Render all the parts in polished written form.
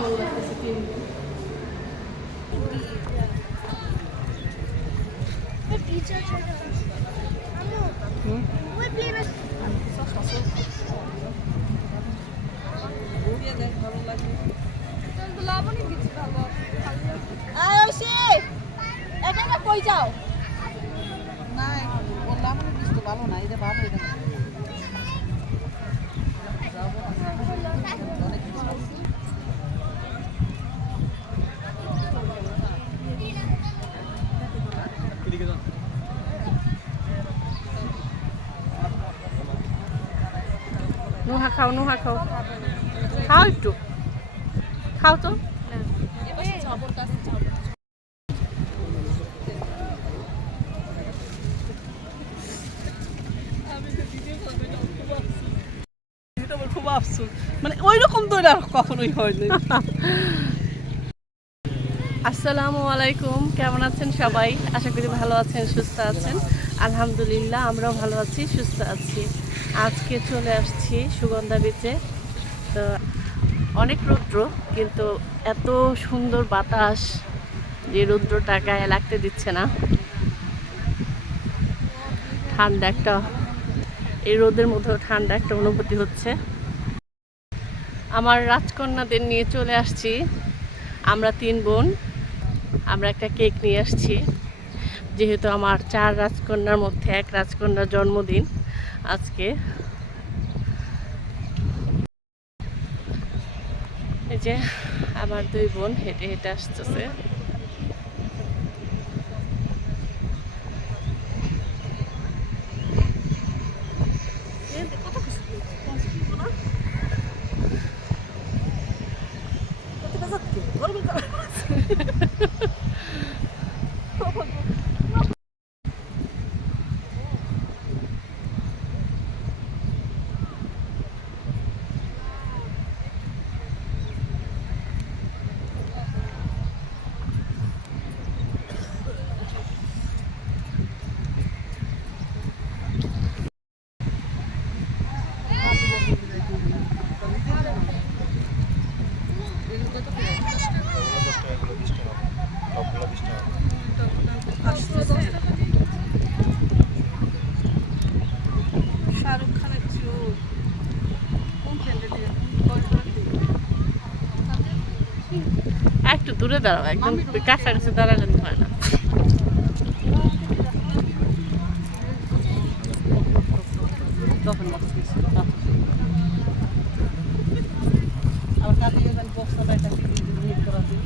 কেমন লাগতেছে তিন কই যাও না বললাম বুঝতে ভালো না এটা ভালো এটা নুহা খাও খাও একটু খাও তো খুব আফসোস মানে ওই রকম তো এটা কখনোই হয়নি। আসসালামু আলাইকুম, কেমন আছেন সবাই? আশা করি ভালো আছেন, সুস্থ আছেন। আলহামদুলিল্লাহ আমরাও ভালো আছি, সুস্থ আছি। আজকে চলে আসছি সুগন্ধা বিচে। তো অনেক রৌদ্র, কিন্তু এত সুন্দর বাতাস যে রৌদ্রটা গায়ে লাগতে দিচ্ছে না। ঠান্ডা একটা, এই রোদের মধ্যেও ঠান্ডা একটা অনুভূতি হচ্ছে। আমার রাজকন্যাদের নিয়ে চলে আসছি। আমরা 3 বোন, আমরা একটা কেক নিয়ে আসছি, যেহেতু আমার 4 রাজকন্যার মধ্যে এক রাজকন্যার জন্মদিন আজকে। এই যে আমার 2 বোন হেঁটে হেঁটে আসতেছে। শাহরুখ খানের একটু দূরে দাঁড়াও, একদম কাছাকাছি দাঁড়ালে তো হয় না। আর কাটিয়ে বক্সটা এটা করা দিই।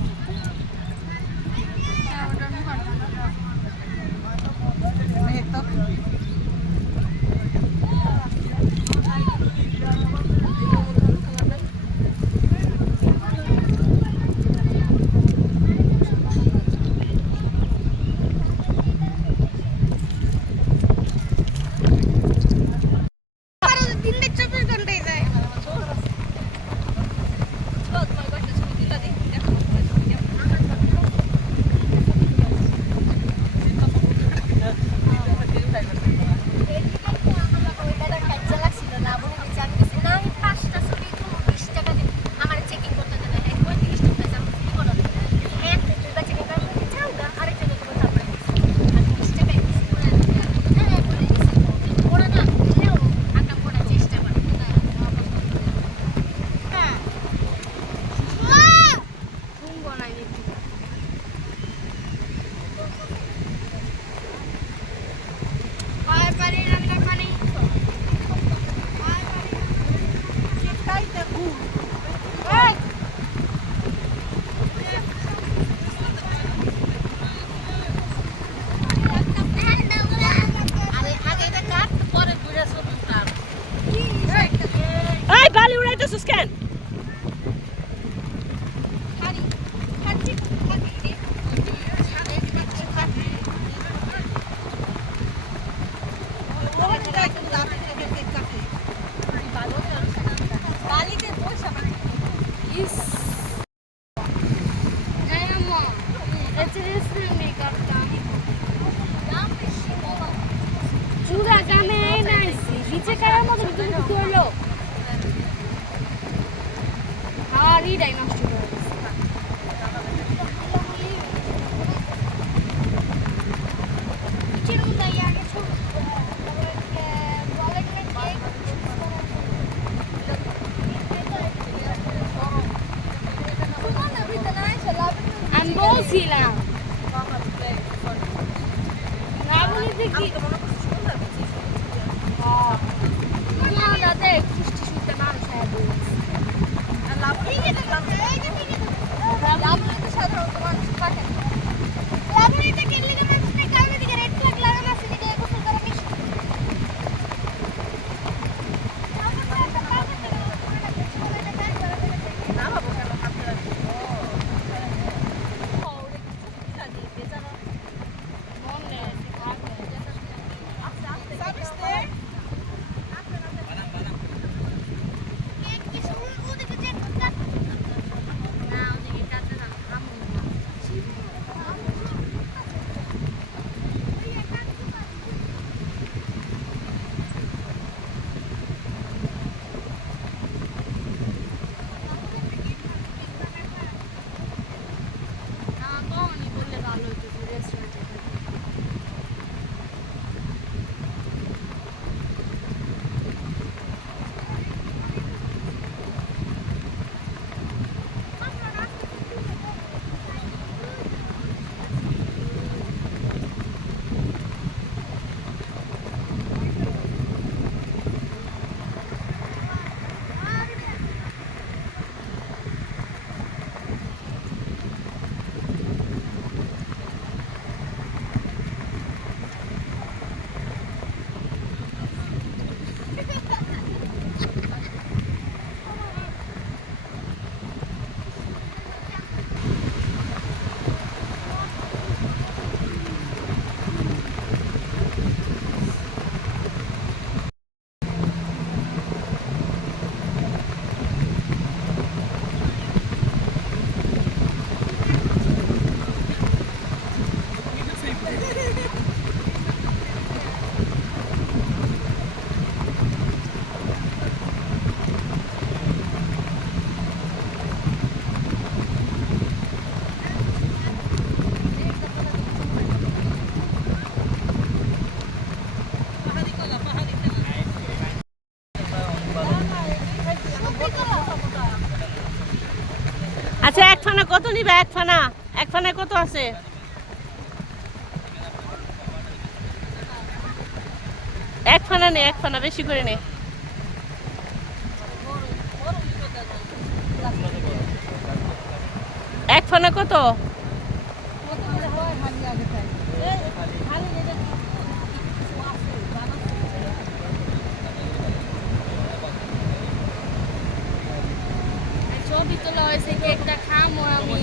বালি উড়াইতেছিস কেন? চূড়া গানে নাইছি নিচে কারার মতো ভিতরে কিছু হলো হাওয়ারই ডাই নষ্ট করে দিচ্ছে আচ্ছা, এক ফানা কত নিবে? এক ফানায় কত আছে? এক ফানা নে, এক ফানা বেশি করে নে। এক ফানা কত? ছবি তোলা হয়েছে, কেকটা খামো আমি।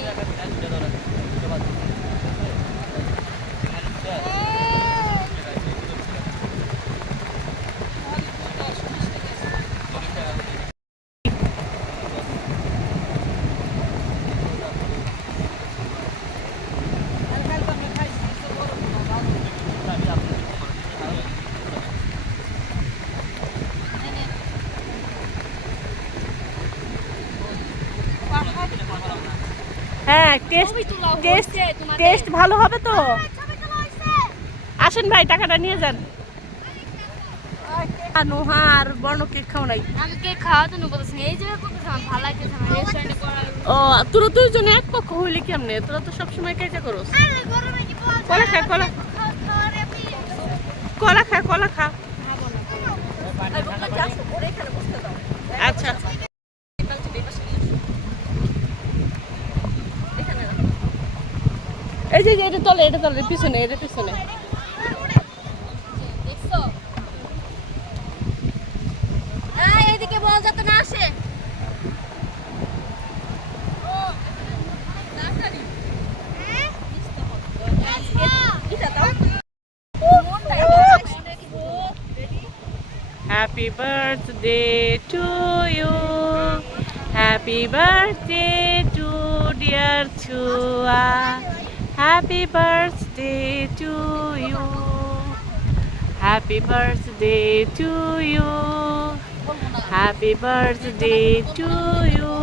হ্যাঁ, টেস্ট ছবি তোলা টেস্ট হয়েছে তোমাদের। টেস্ট ভালো হবে তো? আসেন ভাই, টাকাটা নিয়ে যান। নোহা আর বর্ণ কেক খাও নাই। আমি কেক খাওয়াতে নেবো বলতেছি, এই জায়গায় করতেছি আমার ভালো লাগতেছে না, রেস্টুরেন্টে করার। ও, তোরা দুইজন এক পক্ষ হইলে কেমনে? তোরা তো সবসময় কেটে করস। কলা খা, কলা কলা খা, কলা খা। আচ্ছা, এই যে এটা তলে, এটা তলে, পিছনে, এটা পিছনে। দেখছো? এইদিকে বল যাতে না আসে। Happy birthday to you. Happy birthday to dear Chua. Happy birthday to you. Happy birthday to you. Happy birthday to you.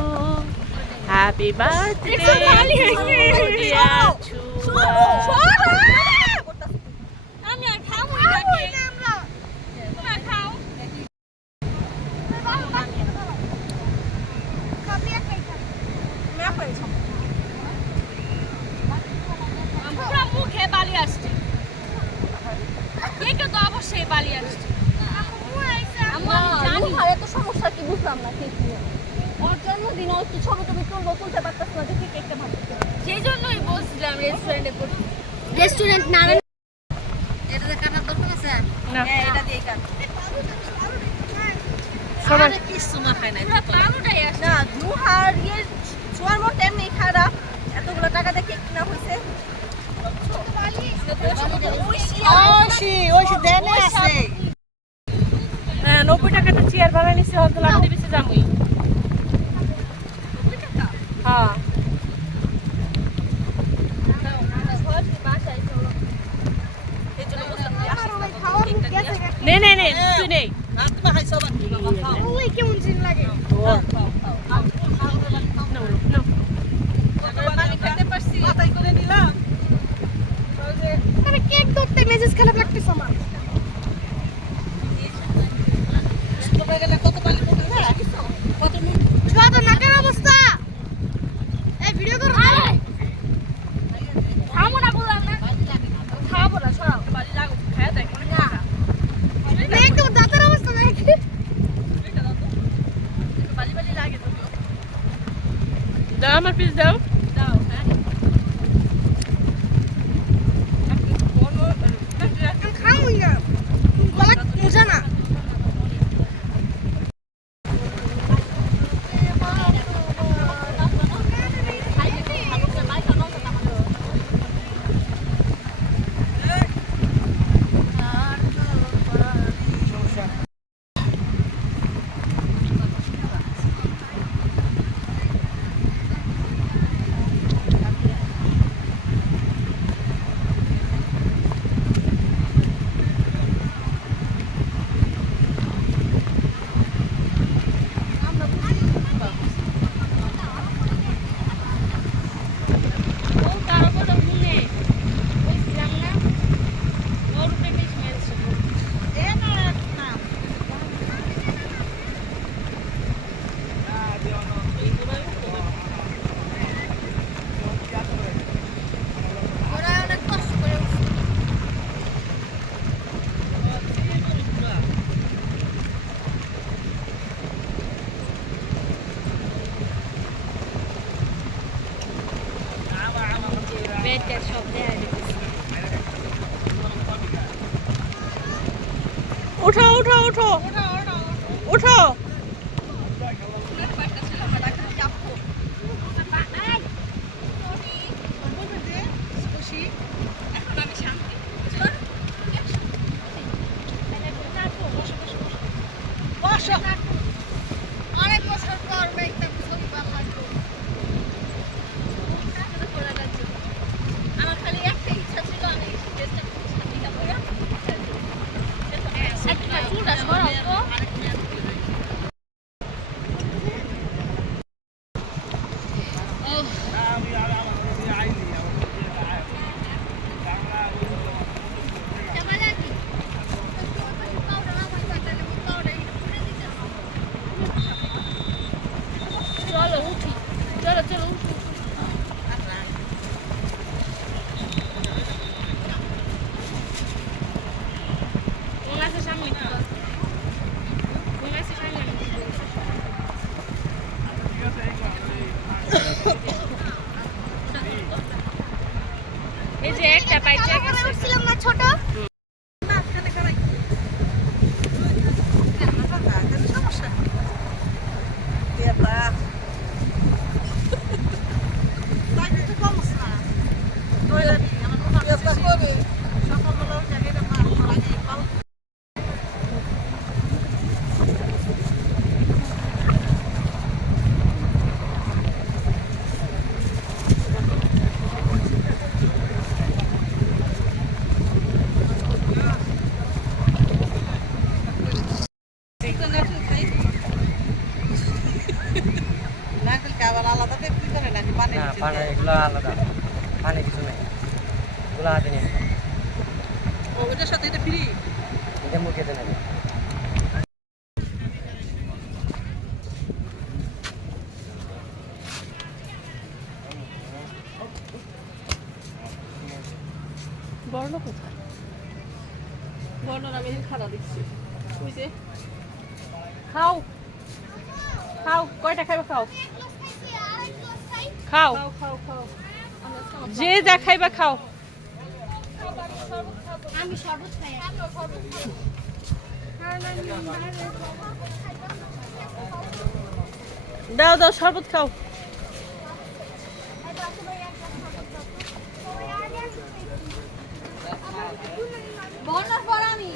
Happy birthday to dear Chua. আমি আর খাবো না কেক। তোমরা খাও। পুরো মুখে বালি আসছে। কেকে তো অবশ্যই বালি আসছে। আমি জানি। তো সমস্যা কি বুঝলাম না, ঠিক ওর জন্য জন্মদিন ও একটু ছবি টবি তুলতে পারতাস না দেখে কেকটা ভাবতে সেই জন্যই বলছিলাম রেস্টুরেন্টে করতে রেস্টুরেন্ট না এটাতে কাটার দরকার আছে না হ্যাঁ এটা দিয়ে কাট সবাই আরে কিছু মাখায় নাই পুরো পাউডারটাই আসে না দুহার ইয়ে ছোয়ার মতো এমনি খারাপ এতগুলো টাকা দিয়ে কেক কিনা হয়েছে ওই দেনে আছে 90 টাকাতে চেয়ার ভাড়া নিচ্ছে হয়তো লাগাতে বেশি জামুই হ্যাঁ নে নে নে তুই নেই কেমন জিন লাগে আরে কেক ধরতে মেজাজ খারাপ লাগতেছে আমার ছোট নাকের অবস্থা এই ভিডিও করো থামো না বললাম না খাবো না সরাও বাড়ি লাগো খায় দেখ না একদম দাঁতের অবস্থা নাকি দাও আমার পিস দাও খামুই না গলা মুজা না উঠো উঠো উঠো উঠো অনেক বছর পর একটা ছবি ভালো লাগলো আমার খালি একটা ইচ্ছা ছিল আমি ড্রেসটা শান্তিটা পরে একটা চুলটা সরাও তো চলো উঠি চলো চলো উঠি কোন আছে সামনে কোন আছে সামনে এই যে একটা পাইছে উঠছিলাম না ছোট পানি এগুলো আলাদা পানি কিছু নেই এগুলো হাতে নিয়ে ওটার সাথে এটা ফ্রি এটা মুখে নেবে বর্ণ কোথায় বর্ণর আমি খারাপ দেখছি বুঝছে খাও খাও, কয়টা খাইবা খাও। খাও, যে যা খাইবা খাও। আমি শরবত খাই। দাও দাও শরবত খাও। বন্যার পর আমি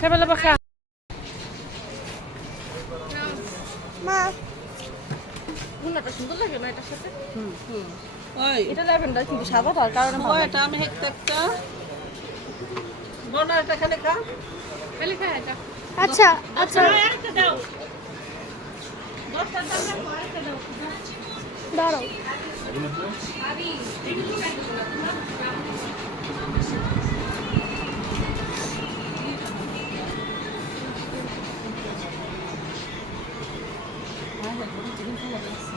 সেবেলা বা খা। মা গুনাটা সুন্দর লাগে না এটার সাথে? ওই এটা ল্যাভেন্ডার কিন্তু সাদা তার কারণে ভালো ওই লাগে। এটা আমি হেঁটে একটা বনা এটা খালি খা খালি খাই এটা। আচ্ছা আচ্ছা আরেকটা দাও। 10টার দাম রাখো, আরেকটা দাও। দাঁড়াও হ্যাঁ হ্যাঁ